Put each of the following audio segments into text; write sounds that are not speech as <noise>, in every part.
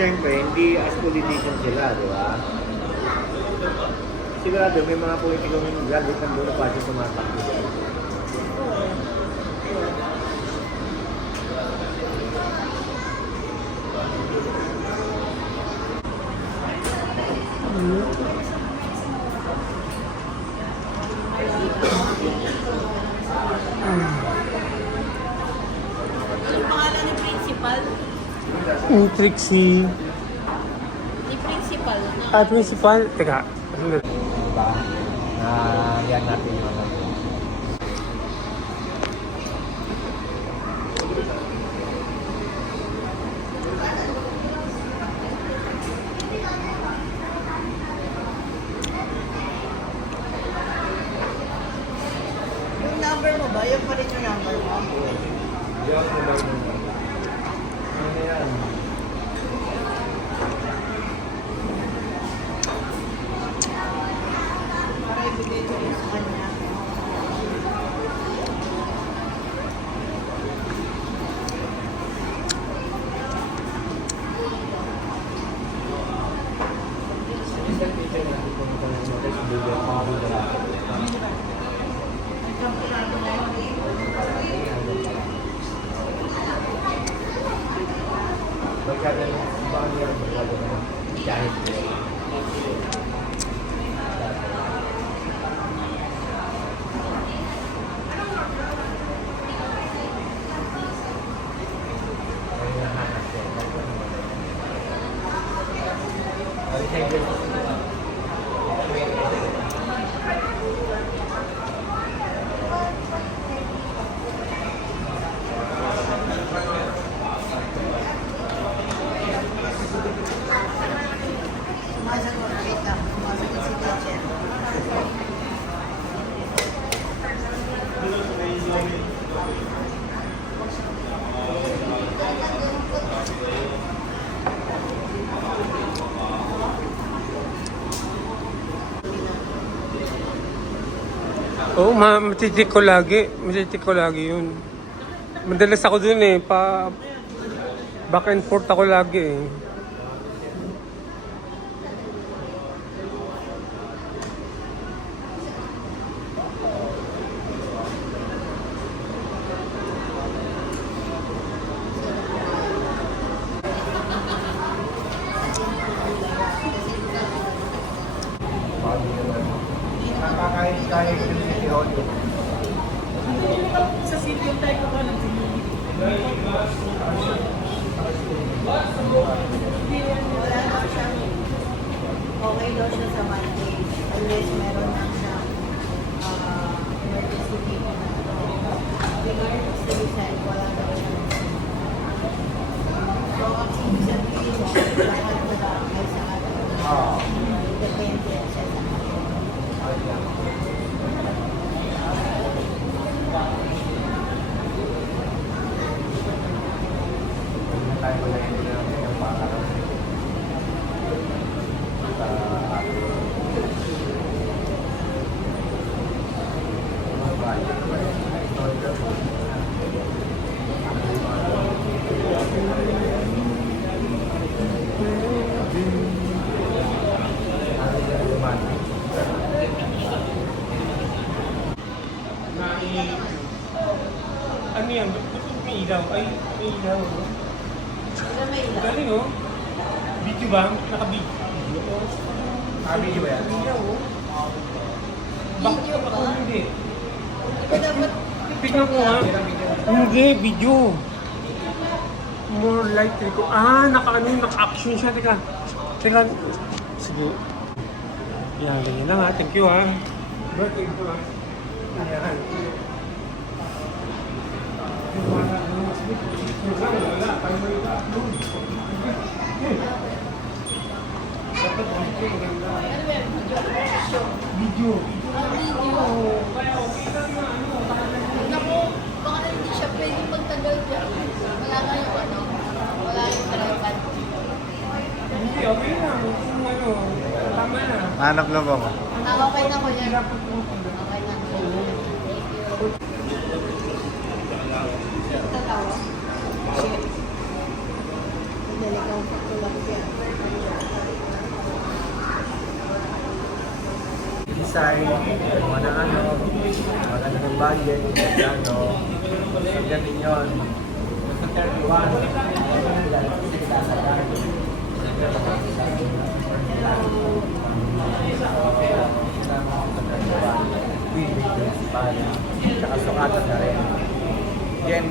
Pero siyempre, hindi as politician sila, di ba? Sigurado, may mga politikong graduate ng Bonaparte tumatakbo dyan. Anong pangalan ni principal? Yung Trixie. Ni principal na Ah, principal. Teka. Diba? Na yan natin yung Oo, ma matitik ko lagi. Matitik ko lagi yun. Madalas ako dun eh. Pa back and forth ako lagi eh. Nakakain tayo Ano yan? Ba't ba't may ilaw? Ay, may ilaw. no? Sila may ilan. Galing oh. Video ba? Naka-video. Ah, video ba yan? May ilaw oh. Bakit Video ako ba? hindi? Di ba dapat Tignan ko nga. Hindi, video. More like ko. Ah, naka ano, naka-action siya. Teka. Teka. Sige. Yan, ganyan lang ha. Thank you ha. Birthday ko ha. Yan. Dapat video na. Naku, baka na hindi siya pwede magtagal dyan. Wala nga yung ano. Hindi, okay lang. Kung ano, tama na. Hanap lang ako. Ah, Ah, okay na ko yan. Okay na. Design, mga na ano, maganda ng budget, ano, so ganun yun. Sa 31, building principal, tsaka sukatan na rin. Then,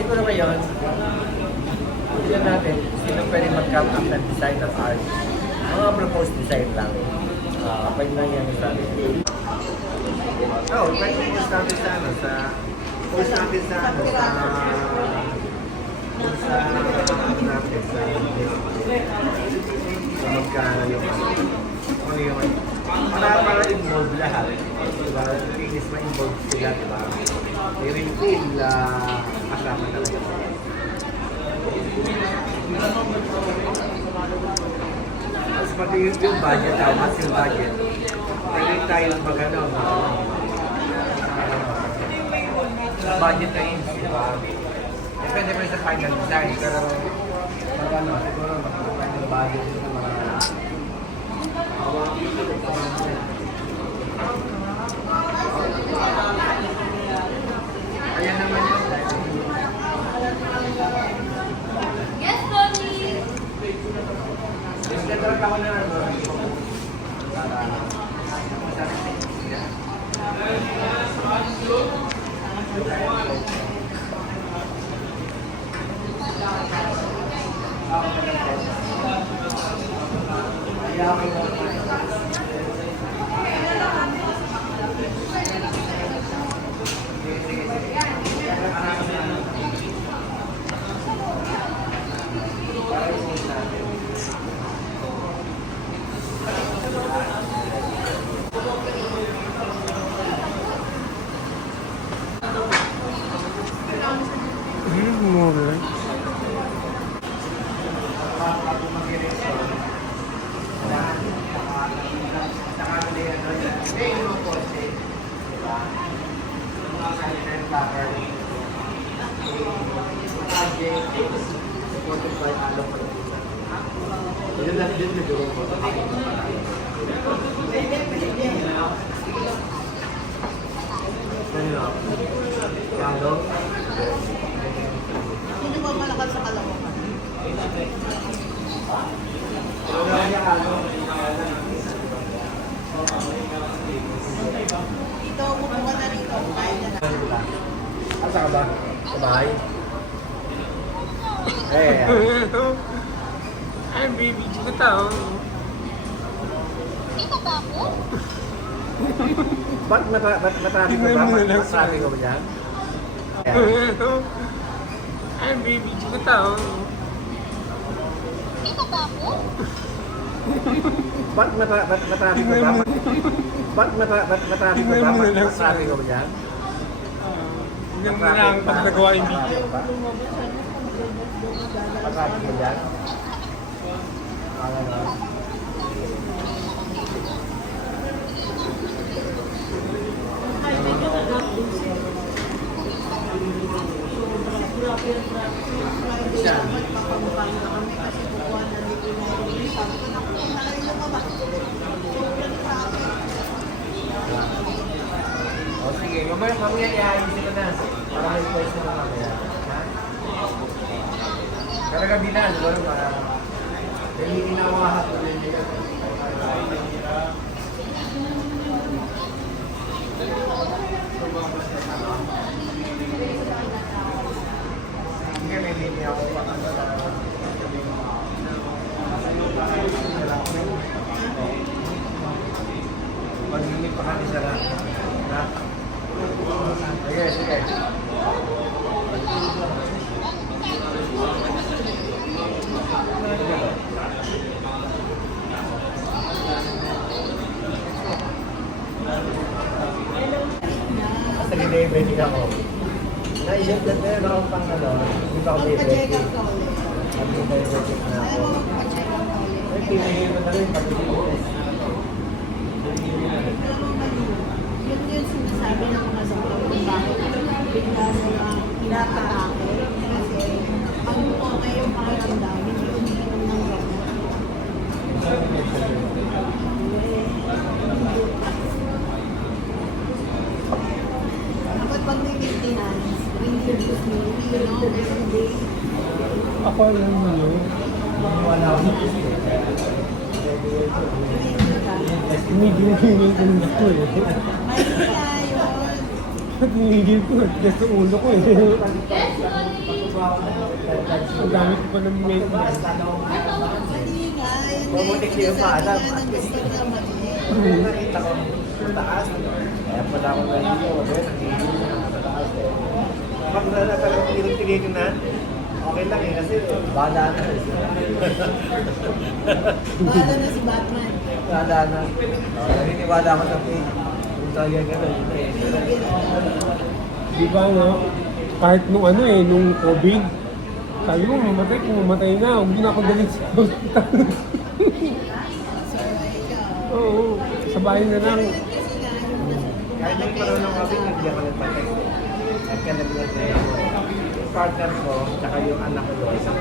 siguro ngayon, Tignan natin, sino pwede mag-come up ng design of art. Mga proposed design lang. Ah, pwede na yan sa atin. Oo, oh, pwede post natin sa ano, sa post natin sa ano, sa sa ano natin, sa sa magkano yung ano, ano yun. Para, para involved lahat. Diba? Inis ma-involved sila, diba? May refill, uh, kasama talaga. Mas pati yung, yung budget, ah, mas yung budget. Pwede tayo mag ano, budget na? Depende pa rin sa final design, pero ano, siguro mag-final Yeah. Yun lang din nagawin ko. Ano? Kalo? Sino ba malakas sa kalawakan? Dito, umupo ka na rito. Kain na lang. Asa <laughs> <laughs> ka ba? Sa bahay? Eh, Ay, baby, di ko tao. ba't mata ba't matraffic ka ba? mo na lang Matraffic ka ba dyan? Ay, baby, di ko tao. Ba't mata ba't matraffic ka ba? Ba't mata ba't matraffic ka ba? mo na lang Matraffic ka ba dyan? Tingnan mo na pag nagawa yung video. Matraffic ka dyan? Siya. Magpapamukha na kami kasi kukuha na dito na yung sabi ko, naku, malay lumabas. Sobrang traffic. O sige, mamaya mamaya iayusin ko na. Para may place na mamaya. Ha? Gabi na, siguro para... Hindi ginawa hapon hindi ka. Hindi, may linya ako pa. Pag-init pa kami sa. Ha? Sige, sige. Basta dinibending ako. Naisip na meron akong pang ano, hindi pa ako diabetic. up ka ulit. Mag-diabetic na ako. Ay, pinigil mo na rin pag sabi ng mga sa kung bakit bigla nila inaatake kasi ang okay yung pakiramdam, hindi umiinom ng gamot. Dapat pag may maintenance, reintroduce mo, you know, every day. Ako lang yun. Wala ako sa Tumigil ko yung ulo ko eh. Yun. Tumigil ko. Tigas sa ulo ko eh. Ang dami ko pa ng yun Mabuti din. kayo pa, alam. Sinasabi nga ng gusto na mali. Nakita ko sa taas. Kaya pala ako na sa taas eh. Pag na talagang tinigil na, okay lang eh. Kasi bala na. Bahala na si Batman. Bala na. Naniniwala ako sa page. Kung tayo yan gano'n. eh. Di ba no? Kahit nung ano eh, nung COVID, sabi ko mamatay kung mamatay na, huwag na ako galit sa hospital. Ka. Oo, sa bahay na lang. Kahit nung panahon ng COVID, hindi ako nagpatay. Nagkanaglag na yun. Yung partner ko, tsaka yung anak ko doon, isang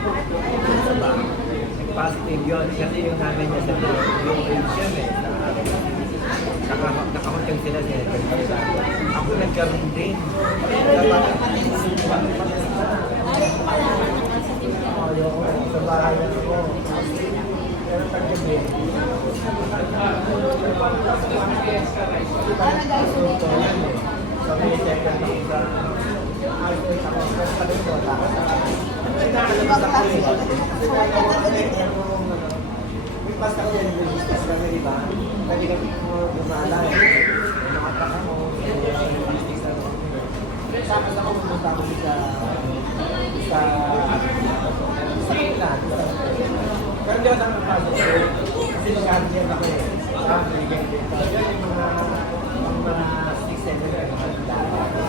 sa ba? Nag-positive yun. Kasi yung nanay niya sa yung age yun eh. Naka, nakahotel sila sa Ako nagkaroon din. Dapat, Ayoko, sa bahay na ako. Pero paggabi, Para guys, sa may second ako sa Alfred ako sa palito. Tapos ibang klase. may pas ako yan yung business kami, di ba? Lagi kami mo gumala eh. May mga truck ako, may mga business ako. Tapos ako pumunta ako sa sa sa Kinlan. Pero hindi ako nakapasok. Sa. Talaga mga yung mga 6 7 yung mga dalawa.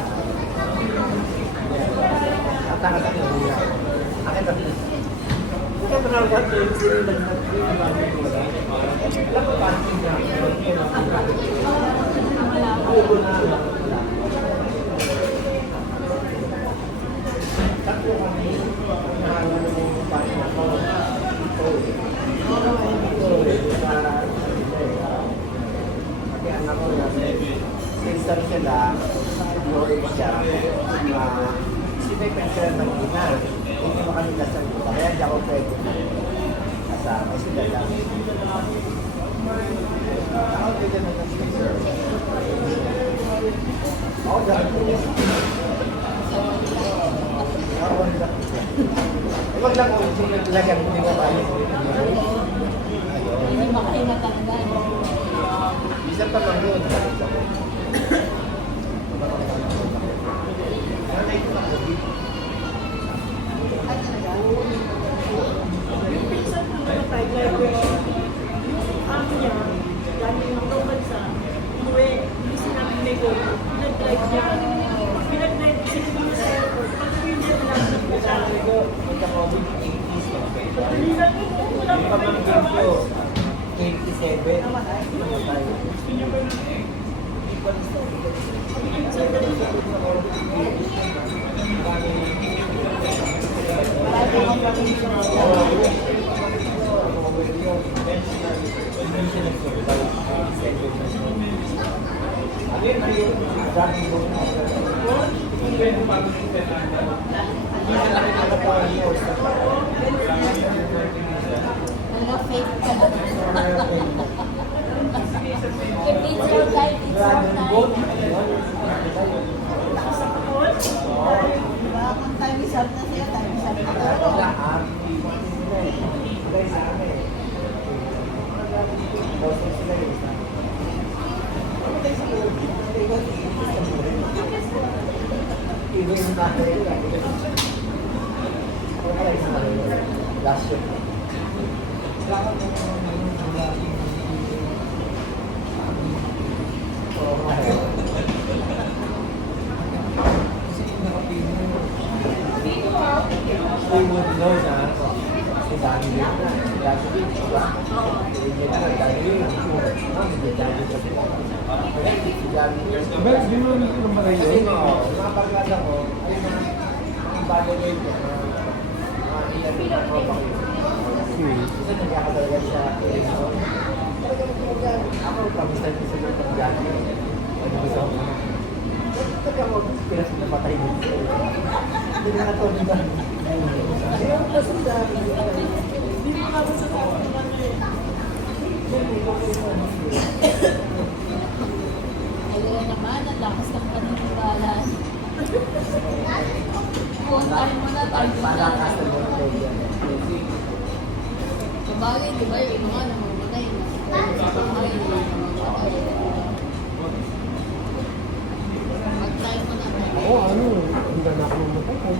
At nakasal na rin ako. Akin na Kaya marami ka ito yung na mga wala. Alam mo paano yung mga Ulo na lang. Tatlo kami. Nahala na yung partner ko. Ito. Ito. Sa Pati anak ko na sister sila, Lord siya. Ah, Sinipin sila ng ina. Hindi mo kami nasagot. Kaya hindi ako pwede kasama sila lang. Ako pwede na ng sister. Ako dyan. Ako dyan. Eh, wag lang kung lagyan hindi ko kaya. Hindi makahinga talaga. Bisa pa lang yun. Yung na yung pinag-drive niya. Pinag-drive, niya sa airport. Pag-uwi niya, pinag-drive niya siya. Magka-COVID 80s. Dali lang yun, oh, wala Yung pamangkin ko, 27. Namatay. Pinsan ka rin siya. Marami akong provincial. Talaga fake ka ba? If it's your life, it's your time. Diba? Kung time is up na siya, time is up na tayo. Last year. We would know na si Dani din na. Kaya si Vic, diba? Hindi na, Dani yun. Ah, may Dani pa sila. Kaya si Dani Ba, di mo naman ng bagay Kasi yun? mo, mga barkada ko, ay mga mga bago yun ko na mga iyan na tropa ko. Hmm. Kasi nagyaka talaga siya kay Rizzo. Talaga mag-ugan. Ako, kamusta ko sa mga pag-gati. Ano gusto ko? Pilas na patay mo. Hindi na di ba? Ayun, kasi sa akin. Hindi mo naman sa tao naman ang lakas ng paniniwala. Kung tayo mo na, tayo mo na. Sabagay, di ba, yung mga namamatay na. Sabagay, yung mga namamatay. Oo, ano, hindi na ako mamatay ko.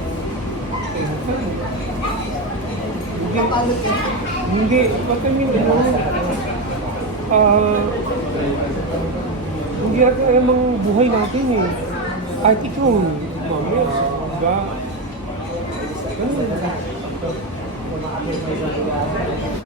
Hindi ang palot eh. Hindi, pagka may ano, ah, hindi natin alam ang buhay natin eh. Kahit ikaw, mamaya, ba? Ganun.